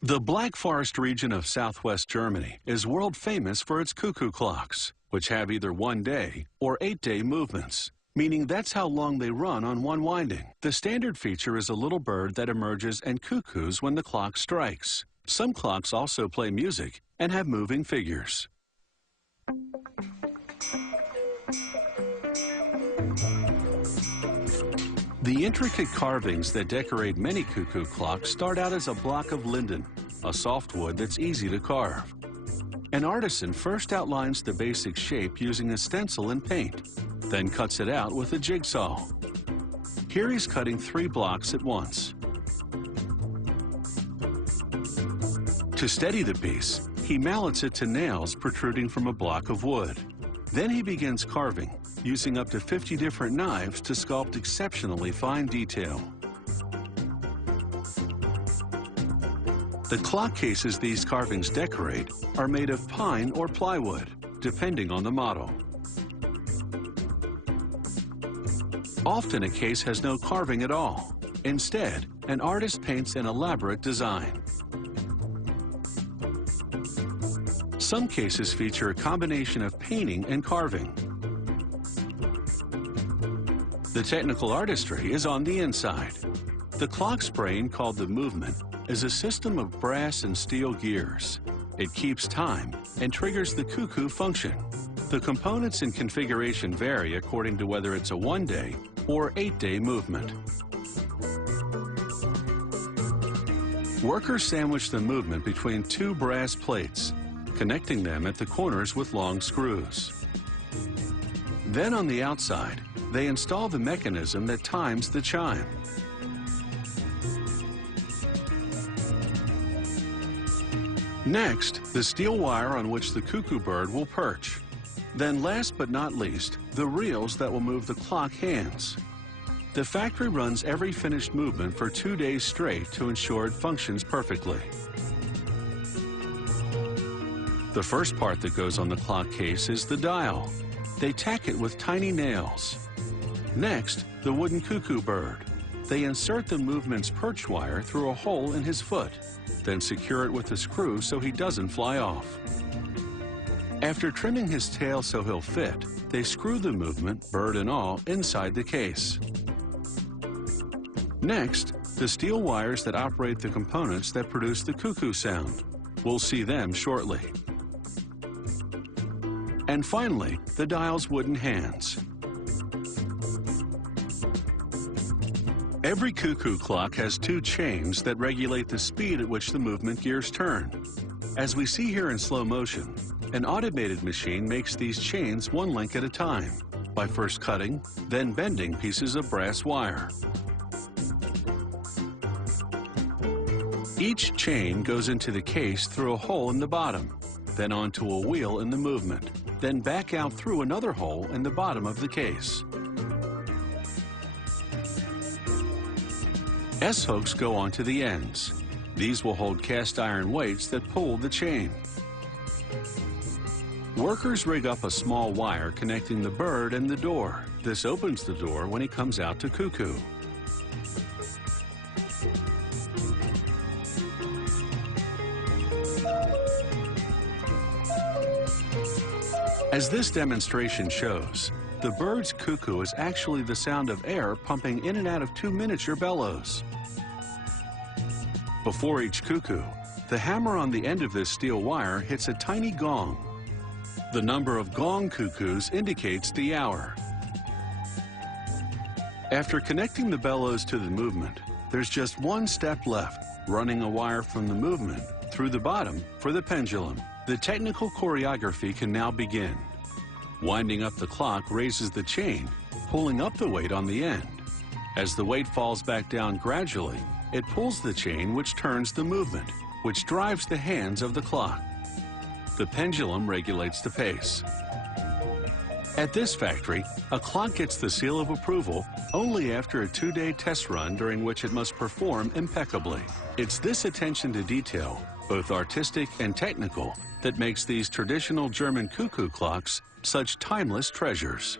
The Black Forest region of southwest Germany is world famous for its cuckoo clocks, which have either 1-day or 8-day movements, meaning that's how long they run on one winding. The standard feature is a little bird that emerges and cuckoos when the clock strikes. Some clocks also play music and have moving figures. The intricate carvings that decorate many cuckoo clocks start out as a block of linden, a soft wood that's easy to carve. An artisan first outlines the basic shape using a stencil and paint, then cuts it out with a jigsaw. Here he's cutting 3 blocks at once. To steady the piece, he mallets it to nails protruding from a block of wood. Then he begins carving, using up to 50 different knives to sculpt exceptionally fine detail. The clock cases these carvings decorate are made of pine or plywood, depending on the model. Often a case has no carving at all. Instead, an artist paints an elaborate design. Some cases feature a combination of painting and carving. The technical artistry is on the inside. The clock's brain, called the movement, is a system of brass and steel gears. It keeps time and triggers the cuckoo function. The components and configuration vary according to whether it's a 1-day or 8-day movement. Workers sandwich the movement between 2 brass plates, connecting them at the corners with long screws. Then on the outside, they install the mechanism that times the chime. Next, the steel wire on which the cuckoo bird will perch. Then last but not least, the reels that will move the clock hands. The factory runs every finished movement for 2 days straight to ensure it functions perfectly. The first part that goes on the clock case is the dial. They tack it with tiny nails. Next, the wooden cuckoo bird. They insert the movement's perch wire through a hole in his foot, then secure it with a screw so he doesn't fly off. After trimming his tail so he'll fit, they screw the movement, bird and all, inside the case. Next, the steel wires that operate the components that produce the cuckoo sound. We'll see them shortly. And finally, the dial's wooden hands. Every cuckoo clock has 2 chains that regulate the speed at which the movement gears turn. As we see here in slow motion, an automated machine makes these chains 1 link at a time by first cutting, then bending pieces of brass wire. Each chain goes into the case through a hole in the bottom, then onto a wheel in the movement, then back out through another hole in the bottom of the case. S-hooks go onto the ends. These will hold cast iron weights that pull the chain. Workers rig up a small wire connecting the bird and the door. This opens the door when he comes out to cuckoo. As this demonstration shows, the bird's cuckoo is actually the sound of air pumping in and out of 2 miniature bellows. Before each cuckoo, the hammer on the end of this steel wire hits a tiny gong. The number of gong cuckoos indicates the hour. After connecting the bellows to the movement, there's just 1 step left, running a wire from the movement through the bottom for the pendulum. The technical choreography can now begin. Winding up the clock raises the chain, pulling up the weight on the end. As the weight falls back down gradually, it pulls the chain, which turns the movement, which drives the hands of the clock. The pendulum regulates the pace. At this factory, a clock gets the seal of approval only after a 2-day test run during which it must perform impeccably. It's this attention to detail, both artistic and technical, that makes these traditional German cuckoo clocks such timeless treasures.